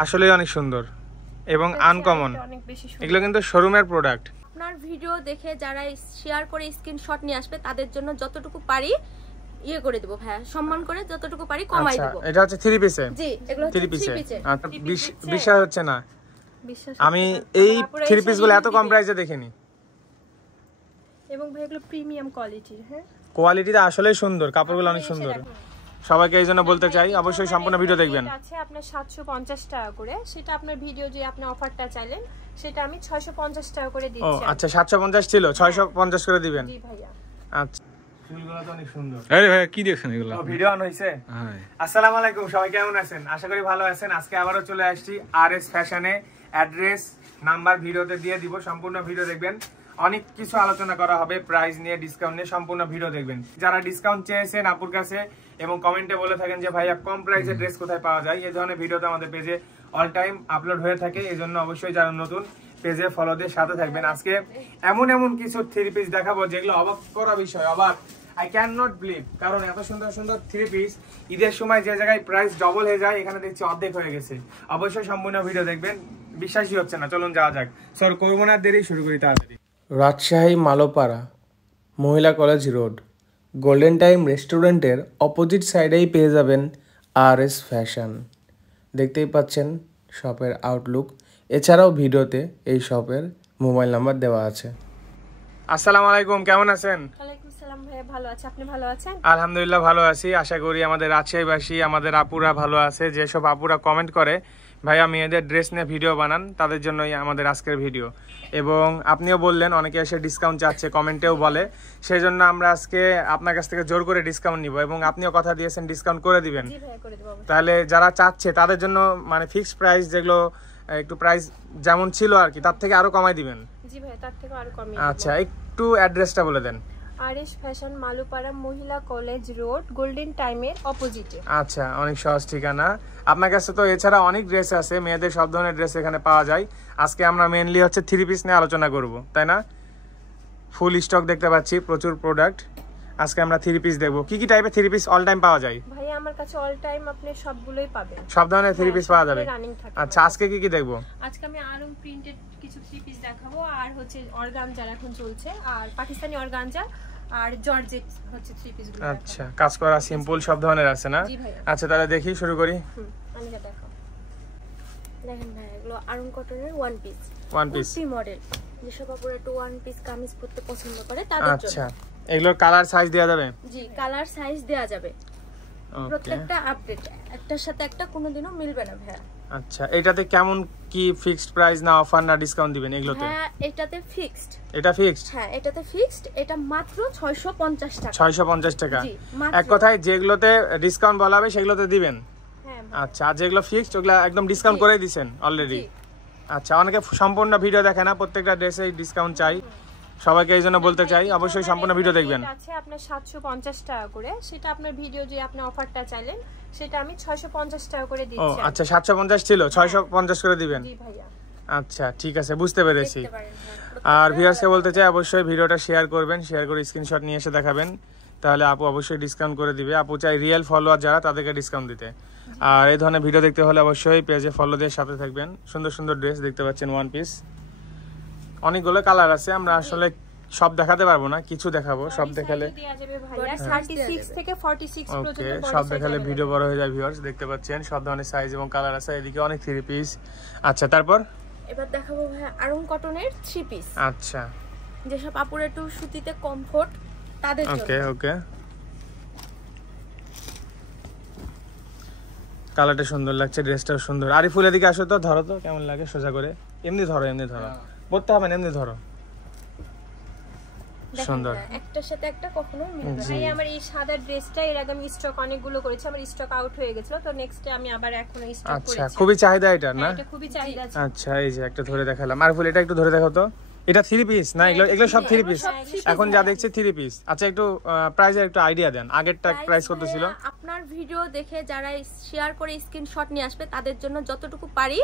আসলে অনেক সুন্দর এবং আনকমন। এগুলো কিন্তু শোরুমের প্রোডাক্ট। আপনার ভিডিও দেখে যারা শেয়ার করে স্ক্রিনশট নিয়ে আসবে তাদের জন্য যতটুকু পারি ইয়ে করে দেব ভাই, সম্মান করে যতটুকু পারি কমাই দেব। এটা হচ্ছে 3 পিসে। জি, এগুলো হচ্ছে 3 পিসে। বিশ্বাস হচ্ছে না, আমি এই 3 পিসগুলো এত কম প্রাইসে দেখিনি। এবং ভাই এগুলো প্রিমিয়াম কোয়ালিটির। হ্যাঁ, কোয়ালিটিটা আসলেই সুন্দর, কাপড়গুলো অনেক সুন্দর। সবাইকে এই জন্য বলতে চাই অবশ্যই সম্পূর্ণ ভিডিও দেখবেন। আছে আপনার 750 টাকা করে, সেটা আপনার ভিডিও যে আপনি অফারটা চাইলেন সেটা আমি 650 টাকা করে দিচ্ছি। ও আচ্ছা, 750 ছিল, 650 করে দিবেন। জি ভাইয়া। আচ্ছা, ফুলগুলো তো অনেক সুন্দর। আরে ভাই কি দেখছেন এগুলো? ভিডিও অন হইছে? হ্যাঁ। আসসালামু আলাইকুম, সবাই কেমন আছেন? আশা করি ভালো আছেন। আজকে আবারো চলে আসছি আরএস ফ্যাশনে। অ্যাড্রেস নাম্বার ভিডিওতে দিয়ে দিব, সম্পূর্ণ ভিডিও দেখবেন। অনেক কিছু আলোচনা করা হবে, প্রাইস নিয়ে, ডিসকাউন্ট নিয়ে, সম্পূর্ণ ভিডিও দেখবেন। যারা ডিসকাউন্ট চেয়েছেন আপুর কাছে এবং কমেন্টে বলে থাকেন যে ভাইয়া কম প্রাইসে ড্রেস কোথায় পাওয়া যায়, এই ধরনের ভিডিও তো আমাদের পেজে অল টাইম আপলোড হয়ে থাকে। এই জন্য অবশ্যই যারা নতুন পেজে ফলোদের সাথে থাকবেন। আজকে এমন কিছু 3 পিস দেখাবো যেগুলো অবাক করা বিষয়, অবাক। I cannot believe, কারণ এত সুন্দর সুন্দর 3 পিস ঈদের সময় যে জায়গায় প্রাইস ডবল হয়ে যায়, এখানে দেখছি অর্ধেক হয়ে গেছে। অবশ্যই সম্পূর্ণ ভিডিও দেখবেন, বিশ্বাসই হচ্ছে না। চলুন যাওয়া যাক। স্যার করবো না দেরি, শুরু করি তাড়াতাড়ি। রাজশাহী মালোপাড়া মহিলা কলেজ রোড গোল্ডেন টাইম রেস্টুরেন্টের অপোজিট সাইডেই পেয়ে যাবেন আরএস ফ্যাশন। দেখতেই পাচ্ছেন শপের আউটলুক, এছাড়াও ভিডিওতে এই শপের মোবাইল নাম্বার দেওয়া আছে। আসসালামু আলাইকুম, কেমন আছেন? ওয়ালাইকুম আসসালাম ভাইয়া, ভালো আছি, আপনি ভালো আছেন? আলহামদুলিল্লাহ ভালো আছি। আশা করি আমাদের রাজশাহীবাসী, আমাদের আপুরা ভালো আছে। যেসব আপুরা কমেন্ট করে ভাইয়া মেয়েদের ড্রেস নিয়ে ভিডিও বানান, তাদের জন্যই আমাদের আজকের ভিডিও। এবং আপনিও বললেন অনেকে এসে ডিসকাউন্ট চাচ্ছে, কমেন্টেও বলে, সেই জন্য আমরা আজকে আপনার কাছ থেকে জোর করে ডিসকাউন্ট নিব এবং আপনিও কথা দিয়েছেন ডিসকাউন্ট করে দিবেন। জি ভাইয়া, করে দেব। তাহলে যারা চাচ্ছে তাদের জন্য মানে ফিক্সড প্রাইস, যেগুলো একটু প্রাইস যেমন ছিল আর কি, তার থেকে আরো কমাই দিবেন। জি ভাইয়া, তার থেকে আরো কমিয়ে। আচ্ছা, একটু অ্যাড্রেসটা বলে দেন। আরএস ফ্যাশন মালুপাড়া মহিলা কলেজ রোড গোল্ডেন টাইমের অপোজিটে। আচ্ছা, অনেক সহজ ঠিকানা। আপনার কাছে তো এছাড়া অনেক ড্রেস আছে, মেয়েদের সব ধরনের ড্রেস এখানে পাওয়া যায়। আজকে আমরা মেইনলি হচ্ছে 3 পিস নিয়ে আলোচনা করব, তাই না? ফুল স্টক দেখতে পাচ্ছি, প্রচুর প্রোডাক্ট। আজকে আমরা 3 পিস দেখব। কি কি টাইপের 3 পিস অল টাইম পাওয়া যায়? ভাই আমার কাছে অল টাইম আপনি সবগুলোই পাবেন, সব ধরনের 3 পিস পাওয়া যাবে। আচ্ছা, আজকে কি কি দেখব? আজকে আমি আরং প্রিন্টেড কিছু 3 পিস দেখাবো, আর হচ্ছে অর্গানজা এখন চলছে, আর পাকিস্তানি অর্গানজা আর জর্জেট হচ্ছে 3 পিস গুলো। আচ্ছা, কাজ করা সিম্পল সব ধরনের আছে না? জি ভাই। আচ্ছা, তাহলে দেখি, শুরু করি। আমি যা দেখাও, দেখেন ভাই এগুলো আরং কটনের ওয়ান পিস মডেল, যেসব আপুরা একটু ওয়ান পিস কামিজ পরতে পছন্দ করে তাদের জন্য। আচ্ছা, এগুলোর কালার সাইজ দেয়া যাবে? জি, কালার সাইজ দেয়া যাবে। প্রত্যেকটা আপডেট, একটার সাথে একটা কোনোদিনও মিলবে না ভাইয়া। আচ্ছা, এটাতে কেমন কি ফিক্সড প্রাইস না অফার না ডিসকাউন্ট দিবেন এগুলোতে? হ্যাঁ, এটাতে ফিক্সড। এটা ফিক্সড? হ্যাঁ, এটাতে ফিক্সড। এটা মাত্র 650 টাকা। 650 টাকা। জি, মাত্র। এক কথায় যেগুলোতে ডিসকাউন্ট বলা হবে সেগুলোতে দিবেন? হ্যাঁ। আচ্ছা, আর যেগুলো ফিক্সড ওগুলো একদম ডিসকাউন্ট করে দিবেন অলরেডি? আচ্ছা, অনেকে সম্পূর্ণ ভিডিও দেখে না, প্রত্যেকটা ড্রেসে ডিসকাউন্ট চাই। সবাইকে এই জন্য বলতে চাই অবশ্যই সম্পূর্ণ ভিডিও দেখবেন। আছে আপনার 750 টাকা করে, সেটা আপনার ভিডিও যে আপনি অফারটা চাইলেন সেটা আমি 650 টাকা করে দিচ্ছি। ও আচ্ছা, 750 ছিল, 650 করে দিবেন? জি ভাইয়া। আচ্ছা, ঠিক আছে, বুঝতে পেরেছি। আর ভিউয়ার্সকে বলতে চাই অবশ্যই ভিডিওটা শেয়ার করবেন, শেয়ার করে স্ক্রিনশট নিয়ে এসে দেখাবেন, তাহলে আপু অবশ্যই ডিসকাউন্ট করে দিবে। আপু চাই রিয়েল ফলোয়ার যারা, তাদেরকে ডিসকাউন্ট দিতে। আর এই ধরনের ভিডিও দেখতে হলে অবশ্যই পেজে ফলো দিয়ে সাথে থাকবেন। সুন্দর সুন্দর ড্রেস দেখতে পাচ্ছেন, ওয়ান পিস, অনেকগুলো কালার আছে। আমরা আসলে সব দেখাতে পারবো না, কিছু দেখাবো। সব দেখালে 36 থেকে 46 পর্যন্ত, ওকে, সব দেখালে ভিডিও বড় হয়ে যায়। ভিউয়ার্স দেখতে পাচ্ছেন সব ধরনের সাইজ এবং কালার আছে। এদিকে অনেক 3 পিস। আচ্ছা, তারপর এবার দেখাবো ভাই আরং কটনের 3 পিস। আচ্ছা, যেসব আপুরা একটু সুতিতে কমফোর্ট তাদের জন্য। ওকে ওকে, কালারটা সুন্দর লাগছে, ড্রেসটাও সুন্দর। আরিফুল এদিকে আসো তো, ধরো তো কেমন লাগে, সোজা করে। এমনি ধরো, এমনি ধরো, পড়তে হবে না, এমনি ধরো। সুন্দর, একটার সাথে একটা কখনো মিলবে না। এই আমার এই সাদা ড্রেসটা এর আগে আমি স্টক অনেকগুলো করেছি, আমার স্টক আউট হয়ে গেছিল, তো নেক্সট আমি আবার এখন স্টক করেছি। আচ্ছা, খুবই চাহিদা এটা না? এটা খুবই চাহিদা আছে। আচ্ছা, এই যে একটা ধরে দেখালাম। আরিফুল এটা একটু ধরে দেখাও তো। এটা 3 পিস না? এগুলো সব 3 পিস এখন যা দেখছি 3 পিস। আচ্ছা, একটু প্রাইসের একটু আইডিয়া দেন। আগেরটা প্রাইস কত ছিল? আপনার ভিডিও দেখে যারা শেয়ার করে স্ক্রিনশট নিয়ে আসবে তাদের জন্য যতটুকু পারি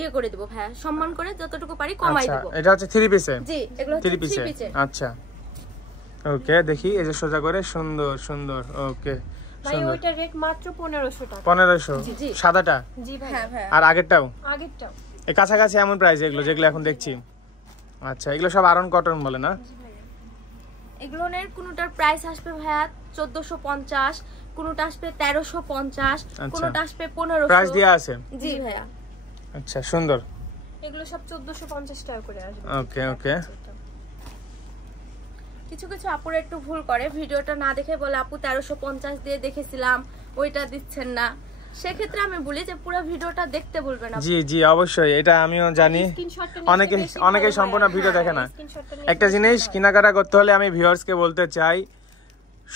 ইয়ে করে দেব ভাইয়া, সম্মান করে যতটুকু পারি কমাই দেব। এটা হচ্ছে 3 পিসে? জি, এগুলো হচ্ছে 3 পিসে। আচ্ছা, ওকে, দেখি এই যে সোজা করে, সুন্দর সুন্দর। ওকে, ভাই ওইটা রেট মাত্র 1500 টাকা। 1500 সাদাটা? জি ভাই। হ্যাঁ ভাই। আর আগেরটাও? আগেরটাও এই কাছাকাছি এমন প্রাইস এগুলো যেগুলো এখন দেখছি? আচ্ছা, এগুলো সব আরন কটন বলে না? এগুলোর কোনটার প্রাইস আসবে ভাইয়া 1450, কোনটা আসবে 1350, কোনটা আসবে 1500। প্রাইস দেয়া আছে? জি ভাইয়া। আচ্ছা, সুন্দর। এগুলো সব 1450 টাকা করে আসবে। ওকে ওকে। কিছু কিছু আপুরা একটু ভুল করে, ভিডিওটা না দেখে বলে আপু 1350 দিয়ে দেখেছিলাম, ওইটা দিচ্ছেন না। সেক্ষেত্রে আমি বলি যে পুরো ভিডিওটা দেখতে বলবেন। জি জি অবশ্যই, এটা আমিও জানি। অনেকে সম্পূর্ণ ভিডিও দেখে না। একটা জিনিস কেনাকাটা করতে হলে আমি ভিউয়ার্সকে বলতে চাই,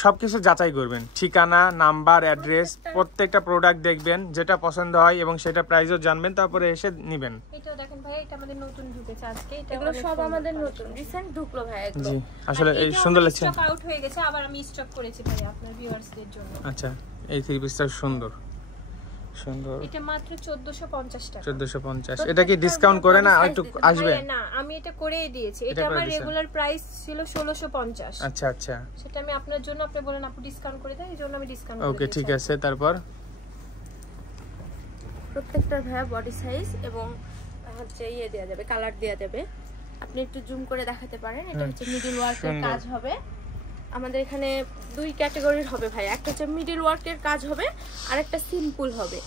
সবকিছু যাচাই করবেন, ঠিকানা, নাম্বার, অ্যাড্রেস, প্রত্যেকটা প্রোডাক্ট দেখবেন, যেটা পছন্দ হয় এবং সেটা প্রাইসও জানবেন, তারপরে এসে নেবেন। এটা দেখেন ভাই, এটা আমাদের নতুন ঢুকেছে আজকে, এগুলো সব আমাদের নতুন রিসেন্ট ঢুকলো ভাই একদম। জি আসলে এই সুন্দর লাগছে। স্টক আউট হয়ে গেছে, আবার আমি স্টক করেছি ভাই আপনার ভিউয়ার্সদের জন্য। আচ্ছা, এই থ্রি পিসটা সুন্দর সুন্দর। এটা মাত্র 1450 টাকা। 1450। এটা কি ডিসকাউন্ট করে না একটু আসবে? না, আমি এটা করেই দিয়েছি। এটা আমার রেগুলার প্রাইস ছিল 1650। আচ্ছা আচ্ছা, সেটা আমি আপনার জন্য, আপনি বলেন আপু ডিসকাউন্ট করে দেন, এইজন্য আমি ডিসকাউন্ট করে ওকে ঠিক আছে। তারপর প্রত্যেকটা ভাইয়া বডি সাইজ এবং হচ্ছে ইয়ে দেয়া যাবে, কালার দেয়া যাবে। আপনি একটু জুম করে দেখাতে পারেন। এটা হচ্ছে মিডল ওয়ার্কের কাজ হবে। আমাদের এখানে দুই ক্যাটাগরির হবে ভাই, একটা হচ্ছে মিডল ওয়ার্কের কাজ হবে আর একটা সিম্পল হবে।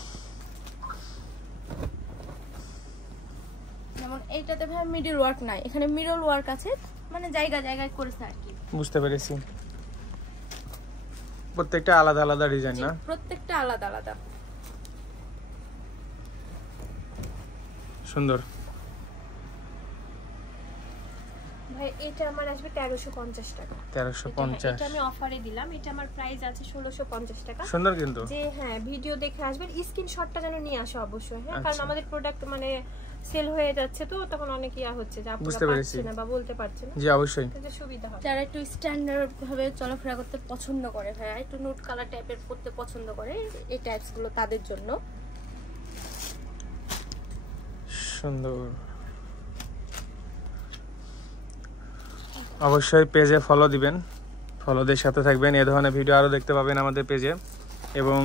যেমন এইটাতে ভাই মিডল ওয়ার্ক নাই, এখানে মিডল ওয়ার্ক আছে, মানে জায়গা জায়গায় করেছে আর কি। বুঝতে পেরেছি। প্রত্যেকটা আলাদা আলাদা ডিজাইন না? প্রত্যেকটা আলাদা আলাদা। সুন্দর ভাই এটা আমার আসবে 1350 টাকা। 1350। এটা আমি অফারে দিলাম, এটা আমার প্রাইস আছে 1650 টাকা। সুন্দর কিন্তু। যে হ্যাঁ, ভিডিও দেখে আসবেন, স্ক্রিনশটটা যেন নিয়ে আসো অবশ্যই। হ্যাঁ, কারণ আমাদের প্রোডাক্ট মানে সেল হয়ে যাচ্ছে, তো তখন অনেক ইয়া হচ্ছে যে আপুরা পাচ্ছে না বা বলতে পারছে না। জি অবশ্যই, এতে সুবিধা হয়। যারা একটু স্ট্যান্ডার্ড ভাবে চলাফেরা করতে পছন্দ করে, ভাই একটু নুট কালার টাইপের পড়তে পছন্দ করে, এই টাইপস গুলো তাদের জন্য সুন্দর। অবশ্যই পেজে ফলো দিবেন, ফলোদের সাথে থাকবেন। এই ধরনের ভিডিও আরও দেখতে পাবেন আমাদের পেজে, এবং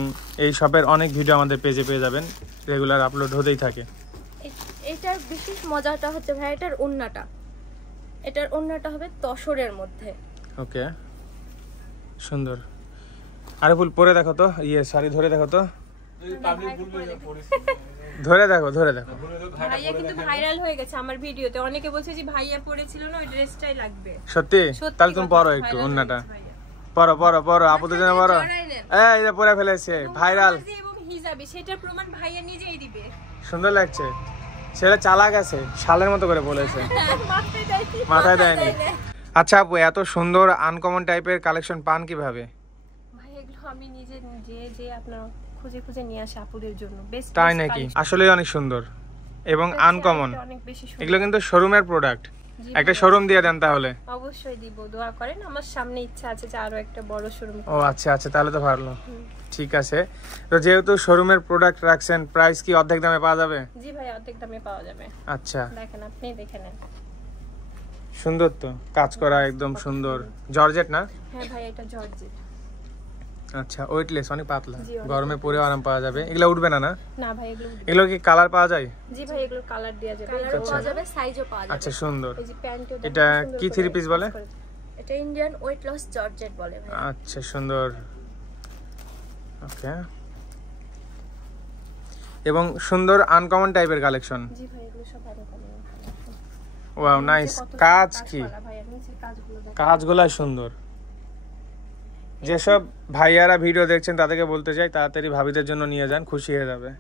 এই শপের অনেক ভিডিও আমাদের পেজে পেয়ে যাবেন, রেগুলার আপলোড হতেই থাকে। এটার বিশেষ মজাটা হচ্ছে ভাই এটার ওন্নাটা হবে তসরের মধ্যে। ওকে, সুন্দর। আরে ফুল পরে দেখো তো, শাড়ি ধরে দেখো তো, ধরে দেখো ভাইয়া কিন্তু ভাইরাল হয়ে গেছে আমার ভিডিওতে। অনেকে বলছে যে ভাইয়া পরেছিল না, ওই ড্রেসটাই লাগবে। সত্যি? তাহলে তুমি পরো একটু ওন্নাটা, পরো আপুদের জন্য পরো। এই যে পরে ফেলেছে, ভাইরাল এবং হিজাবি, সেটার প্রমাণ ভাইয়া নিজেই দিবে। সুন্দর লাগছে, ছেলে চালাক আছে, শালের মতো করে বলেছে, মাথায় দেয়নি। আচ্ছা আপু, এত সুন্দর আনকমন টাইপের কালেকশন পান কিভাবে? ভাই এগুলো আমি নিজে যে আপনার খুঁজে খুঁজে নিয়ে আসি আপুদের জন্য। বেস্ট। তাই নাকি? আসলেই অনেক সুন্দর এবং আনকমন। এগুলো কিন্তু শোরুমের প্রোডাক্ট। একটা শোরুম দিয়ে দেন তাহলে। অবশ্যই দিব, দোয়া করেন। আমার সামনে ইচ্ছা আছে যে আরো একটা বড় শোরুম। ও আচ্ছা আচ্ছা, তাহলে তো ভালো। ঠিক আছে, তো যেহেতু শোরুমের প্রোডাক্ট রাখছেন, প্রাইস কি অর্ধেক দামে পাওয়া যাবে? জি ভাই, অর্ধেক দামে পাওয়া যাবে। আচ্ছা, দেখেন, আপনি দেখে নেন। সুন্দর তো, কাজ করা একদম সুন্দর। জর্জেট না? হ্যাঁ ভাই, এটা জর্জেট। আচ্ছা, ওয়েটলেস, অনেক পাতলা, গরমে পরে আরাম পাওয়া যাবে। এগুলো উঠবে না? না ভাই, এগুলো কি কালার পাওয়া যায়? জি ভাই, এগুলো কালার দেয়া যাবে, কালারও পাওয়া যাবে, সাইজও পাওয়া যাবে। আচ্ছা সুন্দর। এই যে প্যান্টও, এটা কি থ্রি পিস বলে? এটা ইন্ডিয়ান ওয়েট লস জর্জেট বলে ভাই। আচ্ছা সুন্দর। ওকে, এবং সুন্দর আনকমন টাইপের কালেকশন। জি ভাই, এগুলো সব আনকমন। Wow, nice. কাজ কি, কাজগুলো সুন্দর। যেসব ভাইয়ারা ভিডিও দেখছেন তাদেরকে বলতে চাই, তাড়াতাড়ি ভাবিদের জন্য নিয়ে যান, খুশি হয়ে যাবে।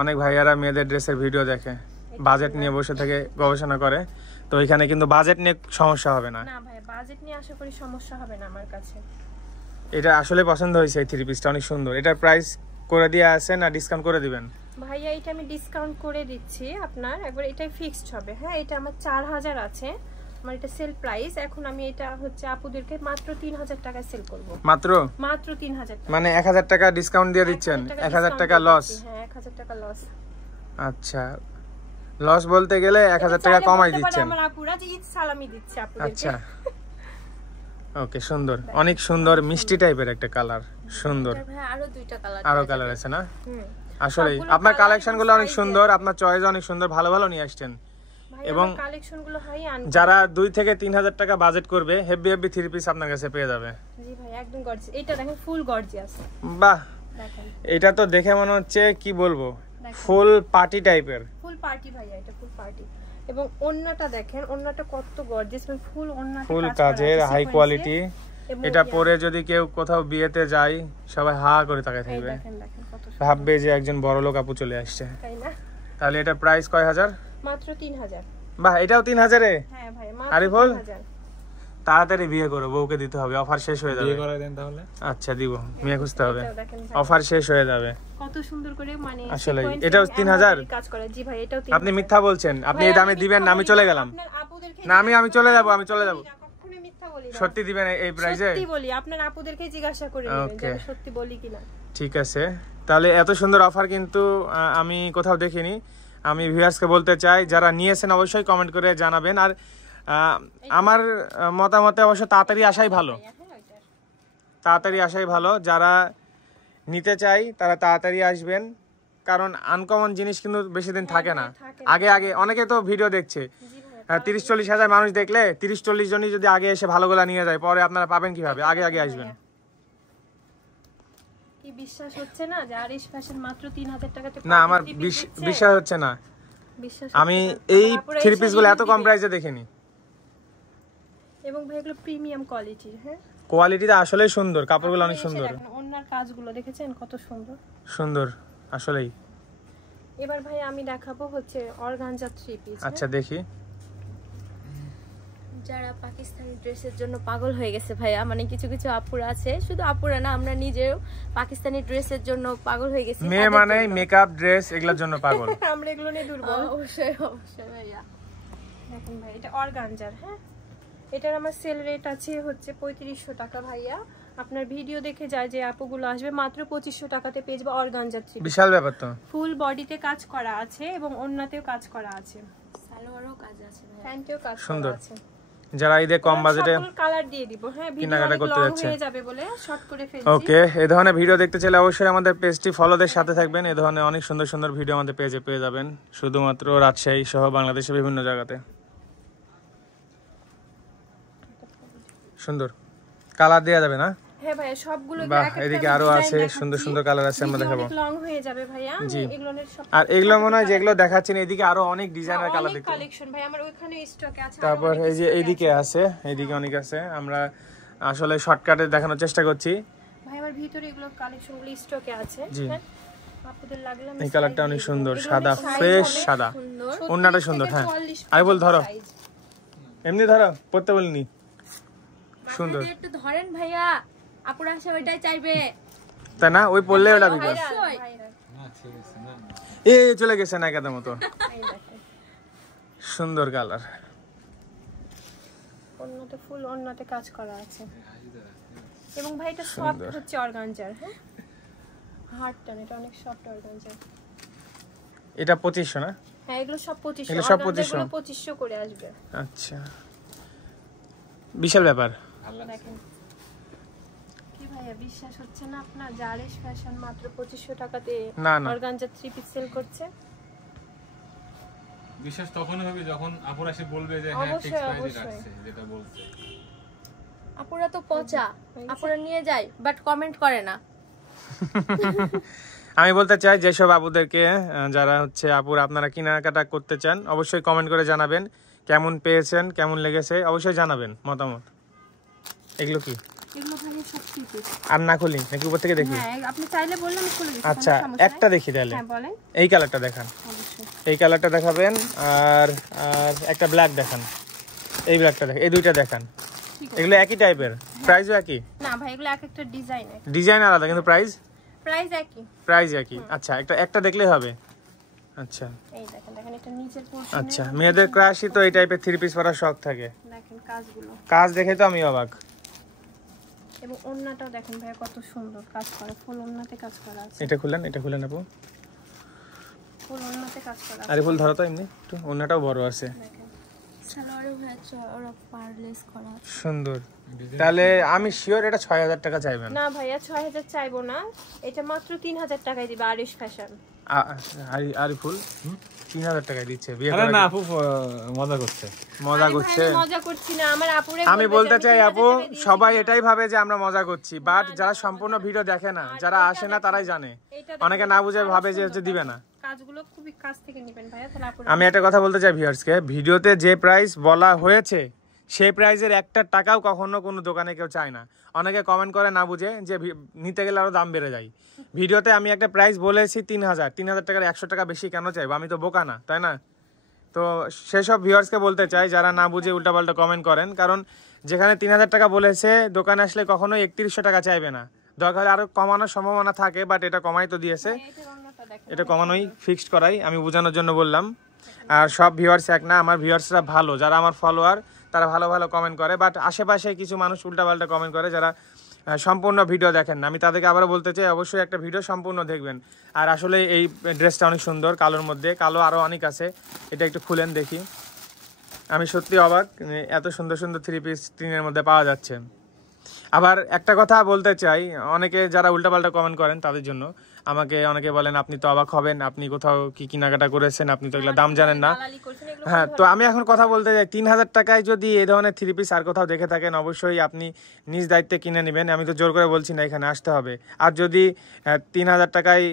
অনেক ভাইয়ারা মেয়েদের ড্রেসের ভিডিও দেখে, বাজেট নিয়ে বসে থেকে গবেষণা করে, তো এখানে কিন্তু বাজেট নিয়ে সমস্যা হবে না। না ভাই, বাজেট নিয়ে আশা করি সমস্যা হবে না আমার কাছে। এটা আসলে পছন্দ হয়েছে, এই থ্রি পিসটা অনেক সুন্দর। এটার প্রাইস করে দিয়ে আছে না ডিসকাউন্ট করে দিবেন? ভাইয়া এটা আমি ডিসকাউন্ট করে দিচ্ছি আপনার, একবার এটাই ফিক্সড হবে। হ্যাঁ, এটা আমার 4000 আছে, আমার এটা সেল প্রাইস। এখন আমি এটা হচ্ছে আপুদেরকে মাত্র 3000 টাকায় সেল করব। মাত্র 3000 টাকা, মানে 1000 টাকা ডিসকাউন্ট দিয়ে দিচ্ছেন? 1000 টাকা লস? হ্যাঁ, 1000 টাকা লস। আচ্ছা, লস বলতে গেলে 1000 টাকা কমাই দিচ্ছেন? আমার আপুরা যে ঈদ সালামি দিচ্ছে আপুদেরকে। আচ্ছা, ওকে, সুন্দর, অনেক সুন্দর মিষ্টি টাইপের একটা কালার, সুন্দর। ভাই আরো দুইটা কালার, আরো কালার আছে না? আসলে আপনার কালেকশন গুলো অনেক সুন্দর, আপনার চয়েস অনেক সুন্দর, ভালো ভালো নিয়ে আসছেন। এবং কালেকশন গুলো হয় যারা 2 থেকে 3000 টাকা বাজেট করবে, হেভি হেভি 3 পিস আপনার কাছে পেয়ে যাবে। জি ভাই একদম গর্জিয়াস। এটা দেখেন ফুল গর্জিয়াস। বাহ, দেখেন এটা তো দেখে মনে হচ্ছে কি বলবো, ফুল পার্টি টাইপের। ফুল পার্টি ভাইয়া, এটা ফুল পার্টি। এবং ওন্নাটা দেখেন, ওন্নাটা কত গর্জিয়াস, মানে ফুল ওন্নাতে ফুল কাজের হাই কোয়ালিটি। এটা পরে যদি কেউ কোথাও বিয়েতে যায়, সবাই হা করে তাকায় থাকবে, ভাববে যে একজন বড় লোক আপু চলে আসছে, তাই না? তাহলে এটা প্রাইস কয় হাজার? মাত্র 3000। বাহ, এটাও 3000 এ? হ্যাঁ ভাই মাত্র আরিফুল 3000। তাড়াতাড়ি বিয়ে করো, বউকে দিতে হবে, অফার শেষ হয়ে যাবে। বিয়ে করাই দেন তাহলে। আচ্ছা দিব, মেয়ে খুঁজতে হবে, অফার শেষ হয়ে যাবে। কত সুন্দর করে মানে আসলে এটাও 3000 কাজ করে। জি ভাই এটাও 3000। আপনি মিথ্যা বলছেন, আপনি এই দামে দিবেন না, আমি চলে গেলাম। আপনার আপুদেরকে না, আমি চলে যাব, আমি চলে যাব। কখনো মিথ্যা বলি না, সত্যি দিবেন এই প্রাইসে? সত্যি বলি, আপনার আপুদেরকে জিজ্ঞাসা করে নেবেন যে আমি সত্যি বলি কিনা। ঠিক আছে, তাহলে এত সুন্দর অফার কিন্তু আমি কোথাও দেখিনি। আমি ভিউয়ার্সকে বলতে চাই, যারা নিয়েছেন অবশ্যই কমেন্ট করে জানাবেন। আর আমার মতামতে অবশ্য তাড়াতাড়ি আসাই ভালো, তাড়াতাড়ি আসাই ভালো। যারা নিতে চাই তারা তাড়াতাড়ি আসবেন, কারণ আনকমন জিনিস কিন্তু বেশি দিন থাকে না। আগে আগে অনেকে তো ভিডিও দেখছে, 30-40 হাজার মানুষ দেখলে 30-40 জনই যদি আগে এসে ভালোগুলা নিয়ে যায়, পরে আপনারা পাবেন কিভাবে? আগে আগে আসবেন। কি বিশ্বাস হচ্ছে না যে আরিশ ফ্যাশন মাত্র 3000 টাকাতে? না, আমার বিশ্বাস হচ্ছে না। আমি এই 3 পিস গুলো এত কম প্রাইসে দেখিনি। এবং ভাই এগুলো প্রিমিয়াম কোয়ালিটির। হ্যাঁ, কোয়ালিটিটা আসলেই সুন্দর, কাপড়গুলো অনেক সুন্দর। ওনার কাজগুলো দেখেছেন কত সুন্দর সুন্দর আসলেই। এবার ভাই আমি দেখাবো হচ্ছে অর্গানজা 3 পিস। আচ্ছা দেখি। যারা পাকিস্তানি ড্রেসের জন্য পাগল হয়ে গেছে ভাইয়া, মানে কিছু কিছু আপুরা আছে, শুধু আপুরা না আমরা নিজেও পাকিস্তানি ড্রেসের জন্য পাগল হয়ে গেছি। মেয়ে মানে মেকআপ ড্রেস এগুলোর জন্য পাগল। আমরা এগুলো নিয়ে দুর্বল। অবশ্যই অবশ্যই ভাইয়া। দেখুন ভাই এটা অর্গানজার। হ্যাঁ, এটার আমার সেল রেট আছে হচ্ছে 3500 টাকা ভাইয়া। আপনার ভিডিও দেখে যায় যে আপুগুলো আসবে, মাত্র 2500 টাকাতে পেয়ে যাবে অর্গানজা 3 পিস। বিশাল ব্যাপার তো। ফুল বডিতে কাজ করা আছে এবং ওন্নাতেও কাজ করা আছে, সালোয়ারও কাজ আছে ভাইয়া, প্যান্টেও কাজ করা আছে। যারা ঈদে কম বাজেটে কালার দিয়ে দিব। হ্যাঁ, ভিডিও করতে যাচ্ছে হয়ে যাবে বলে শর্ট করে ফেলছি। ওকে, এই ধরনের ভিডিও দেখতে চাইলে অবশ্যই আমাদের পেজটি ফলোদের সাথে থাকবেন। এই ধরনের অনেক সুন্দর সুন্দর ভিডিও আমাদের পেজে পেয়ে যাবেন, শুধুমাত্র রাজশাহী সহ বাংলাদেশের বিভিন্ন জায়গাতে। সুন্দর কালার দেয়া যাবে না? হ্যাঁ ভাইয়া, সবগুলো এদিকে আরো আছে সুন্দর সুন্দর কালার আছে, আমরা দেখাবো। লং হয়ে যাবে ভাইয়া এগুলোর সব। আর এগুলো মনে হয় যেগুলো দেখাচ্ছেন এদিকে আরো অনেক ডিজাইনার কালার দেখতে। কালেকশন ভাই আমার ওখানে স্টকে আছে। তারপর এই যে এইদিকে আছে, এইদিকে অনেক আছে। আমরা আসলে শর্টকাটে দেখানোর চেষ্টা করছি ভাই। আমার ভিতরে এগুলো কালেকশনগুলো স্টকে আছে। হ্যাঁ, আপনাদের লাগলে এই কালারটা অনেক সুন্দর, সাদা ফ্রেশ সাদা, ওন্নাটা সুন্দর। হ্যাঁ, আই বল ধরো, এমনি ধরো, পড়তে বলিনি। সুন্দর, একটু ধরেন ভাইয়া, আপুরা আসে ওইটাই চাইবে, তাই না? ওই পড়লে ওটা বিপদ। এ চলে গেছে না কাদের মতো। সুন্দর কালার, ওন্নাতে ফুল ওন্নাতে কাজ করা আছে। এবং ভাই এটা সফট হচ্ছে অর্গানজার। হ্যাঁ, হার্ডটা এটা অনেক সফট অর্গানজার। এটা 2500 না? হ্যাঁ, এগুলো সব 2500, এগুলো সব 2500 করে আসবে। আচ্ছা, বিশাল ব্যাপার। দেখেন কি ভাইয়া, বিশ্বাস হচ্ছে না আপনার? জারিশ ফ্যাশন মাত্র 2500 টাকাতে অর্গানজা 3 পিস সেল করছে। বিশ্বাস তখনই হবে যখন আপুরা এসে বলবে যে হ্যাঁ ফিক্স প্রাইসে রাখছে, যেটা বলছে। আপুরা তো পচা, আপুরা নিয়ে যায় বাট কমেন্ট করে না। আমি বলতে চাই যেসব আপুদেরকে, যারা হচ্ছে আপুরা আপনারা কেনাকাটা করতে চান, অবশ্যই কমেন্ট করে জানাবেন কেমন পেয়েছেন, কেমন লেগেছে, অবশ্যই জানাবেন মতামত। এগুলো কি? এগুলো ভাই সব 3 পিস। আর না খুলি নাকি উপর থেকে দেখি? হ্যাঁ, আপনি চাইলে বললে আমি খুলে দিচ্ছি। আচ্ছা, একটা দেখি তাহলে। হ্যাঁ বলেন। এই কালারটা দেখান। অবশ্যই এই কালারটা দেখাবেন, আর আর একটা ব্ল্যাক দেখান। এই ব্ল্যাকটা দেখান, এই দুইটা দেখান। এগুলো একই টাইপের, প্রাইসও একই? না ভাই, এগুলো এক একটা ডিজাইন, ডিজাইন আলাদা কিন্তু প্রাইস একই। প্রাইস একই। আচ্ছা, একটা দেখলেই হবে। আচ্ছা, এই দেখেন দেখেন এটা নিচের পোরশন। আচ্ছা, মেয়েদের ক্রাশই তো এই টাইপের 3 পিস পরার শখ থাকে। দেখেন কাজগুলো, কাজ দেখে তো আমি অবাক। এবং ওন্নাটাও দেখেন ভাই কত সুন্দর কাজ করা, ফুল ওন্নাতে কাজ করা আছে। এটা খুলেন আপু, ফুল ওন্নাতে কাজ করা আছে। আরে ফুল ধরো তো এমনি একটু, ওন্নাটাও বড় আছে। দেখেন সালোয়ারে ভাই ওরা পারলেস করা সুন্দর। তাহলে আমি শিওর এটা 6000 টাকা চাইবেন না ভাইয়া, 6000 চাইবো না, এটা মাত্র 3000 টাকায় দিবে আরিশ ফ্যাশন। আরিফুল 3000 টাকায় দিচ্ছে। আরে না আপু মজা করছে। মজা করছে? মজা করছি না, আমার আপুরে আমি বলতে চাই আপু, সবাই এটাই ভাবে যে আমরা মজা করছি, বাট যারা সম্পূর্ণ ভিডিও দেখে না, যারা আসে না তারাই জানে। অনেকে না বুঝে ভাবে যে দিবে না। কাজগুলো খুবই কাছ থেকে নেবেন ভাইয়া, তাহলে আপুরে। আমি একটা কথা বলতে চাই ভিউয়ার্সকে, ভিডিওতে যে প্রাইস বলা হয়েছে সেই প্রাইসের একটা টাকাও কখনো কোনো দোকানে কেউ চায় না। অনেকে কমেন্ট করে না বুঝে যে নিতে গেলে আরো দাম বেড়ে যায়। ভিডিওতে আমি একটা প্রাইস বলেছি 3000 টাকার 100 টাকা বেশি কেন চাইবো? আমি তো বোকা না, তাই না? তো সেসব ভিউয়ার্সকে বলতে চাই যারা না বুঝে উল্টাপাল্টা কমেন্ট করেন, কারণ যেখানে 3000 টাকা বলেছে দোকানে আসলে কখনো 3100 টাকা চাইবে না। দরকার আরো কমানোর সম্ভাবনা থাকে, বাট এটা কমাই তো দিয়েছে, এটা কমানোই ফিক্সড করাই আমি বোঝানোর জন্য বললাম। আর সব ভিউয়ার্স এক না, আমার ভিউয়ার্সরা ভালো, যারা আমার ফলোয়ার তারা ভালো ভালো কমেন্ট করে, বাট আশেপাশে কিছু মানুষ উল্টাপাল্টা কমেন্ট করে যারা সম্পূর্ণ ভিডিও দেখেন না। আমি তাদেরকে আবারও বলতে চাই অবশ্যই একটা ভিডিও সম্পূর্ণ দেখবেন। আর আসলে এই ড্রেসটা অনেক সুন্দর, কালোর মধ্যে, কালো আরও অনেক আছে। এটা একটু খুলেন দেখি, আমি সত্যি অবাক এত সুন্দর সুন্দর 3 পিস স্ক্রিনের মধ্যে পাওয়া যাচ্ছে। আবার একটা কথা বলতে চাই, অনেকে যারা উল্টাপাল্টা কমেন্ট করেন তাদের জন্য, আমাকে অনেকে বলেন আপনি তো অবাক হবেন, আপনি কোথাও কি কেনাকাটা করেছেন, আপনি তো এগুলো দাম জানেন না। হ্যাঁ, তো আমি এখন কথা বলতে চাই, 3000 টাকায় যদি এই ধরনের 3 পিস আর কোথাও দেখে থাকেন অবশ্যই আপনি নিজ দায়িত্বে কিনে নেবেন। আমি তো জোর করে বলছি না এখানে আসতে হবে। আর যদি 3000 টাকায়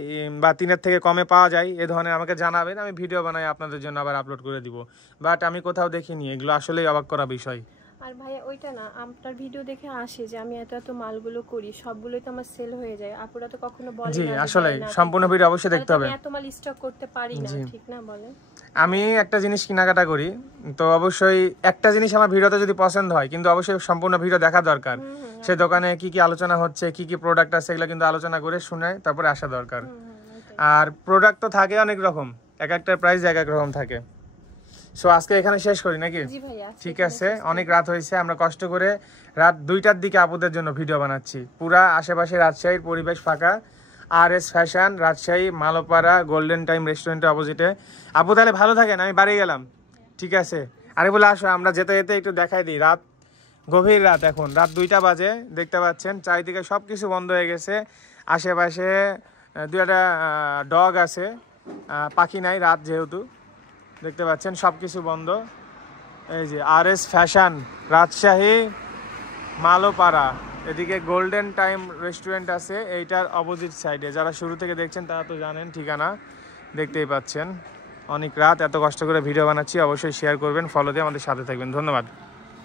বা 3-এর থেকে কমে পাওয়া যায় এ ধরনের আমাকে জানাবেন, আমি ভিডিও বানাই আপনাদের জন্য আবার আপলোড করে দিব। বাট আমি কোথাও দেখিনি, এগুলো আসলেই অবাক করা বিষয়। আর ভাইয়া ওইটা না, আপনার ভিডিও দেখে আসে যে আমি এত এত মালগুলো করি, সবগুলোই তো আমার সেল হয়ে যায়। আপুরা তো কখনো বলে না। জি, আসলে সম্পূর্ণ ভিডিও অবশ্যই দেখতে হবে। আমি এত মাল স্টক করতে পারি না, ঠিক না বলেন? আমি একটা জিনিস কেনাকাটা করি, তো অবশ্যই একটা জিনিস আমার ভিডিওতে যদি পছন্দ হয়, কিন্তু অবশ্যই সম্পূর্ণ ভিডিও দেখা দরকার। সে দোকানে কি কি আলোচনা হচ্ছে, কি কি প্রোডাক্ট আছে, এগুলো কিন্তু আলোচনা করে শুনে তারপরে আসা দরকার। আর প্রোডাক্ট তো থাকে অনেক রকম, এক একটা প্রাইস এক এক রকম থাকে। সো আজকে এখানে শেষ করি নাকি? ঠিক আছে, অনেক রাত হয়েছে, আমরা কষ্ট করে রাত 2টার দিকে আপুদের জন্য ভিডিও বানাচ্ছি। পুরা আশেপাশে রাজশাহীর পরিবেশ ফাঁকা। RS fashion, Rajshahi Malopara golden time রেস্টুরেন্টের অপোজিটে। আপু তাহলে ভালো থাকেন, আমি বাড়ি গেলাম। ঠিক আছে, আরে বলে আসো, আমরা যেতে যেতে একটু দেখাই দিই। রাত গভীর রাত, এখন রাত 2টা বাজে। দেখতে পাচ্ছেন চারিদিকে সব কিছু বন্ধ হয়ে গেছে। আশেপাশে 2-একটা ডগ আছে, পাখি নাই, রাত যেহেতু। দেখতে পাচ্ছেন সব কিছু বন্ধ। এই যে RS ফ্যাশন রাজশাহী মালোপাড়া, এদিকে গোল্ডেন টাইম রেস্টুরেন্ট আছে এইটার অপোজিট সাইডে। যারা শুরু থেকে দেখছেন তারা তো জানেন ঠিকানা, দেখতেই পাচ্ছেন। অনেক রাত, এত কষ্ট করে ভিডিও বানাচ্ছি, অবশ্যই শেয়ার করবেন, ফলো দিয়ে আমাদের সাথে থাকবেন। ধন্যবাদ।